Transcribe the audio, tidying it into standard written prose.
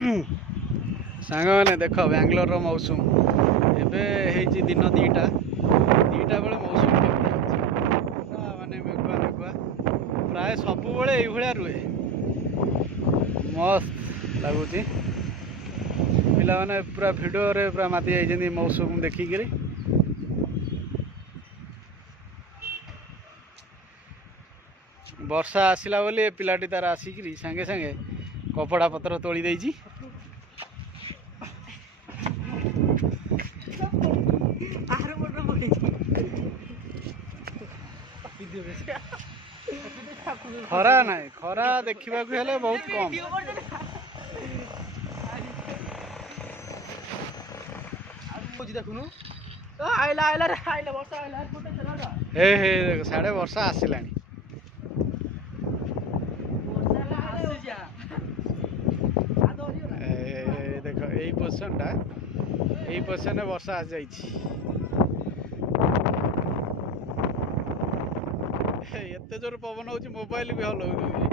ସାଙ୍ଗମାନେ ଦେଖ ବାଙ୍ଗଲୋରର ମୌସୁମ ଏବେ ହେଇଛି ଦିନ ଦିଟା ବେଳେ ମୌସୁମ ପୁରା ମାନେ ମେଘୁଆ ମେଘୁଆ ପ୍ରାୟ ସବୁବେଳେ ଏଇଭଳିଆ ରୁହେ। ମସ୍ତ ଲାଗୁଛି। ପିଲାମାନେ ପୁରା ଭିଡ଼ିଓରେ ପୁରା ମାତି ଯାଇଛନ୍ତି ମୌସୁମ ଦେଖିକିରି। ବର୍ଷା ଆସିଲା ବୋଲି ଏ ପିଲାଟି ତାର ଆସିକିରି ସାଙ୍ଗେ ସାଙ୍ଗେ କପଡ଼ା ପତ୍ର ତୋଳି ଦେଇଛି। ଖରା ନାହିଁ, ଖରା ଦେଖିବାକୁ ହେଲେ ବହୁତ କମ୍। ହେ ହେ ସାଡ଼େ ବର୍ଷା ଆସିଲାଣି। ଦେଖ ଏଇ ପୋଜିସନରେ ବର୍ଷା ଆସିଯାଇଛି। ଏତେ ଜୋର ପବନ ହଉଛି ମୋବାଇଲ ବି ହଲଉ ଦଉଛି।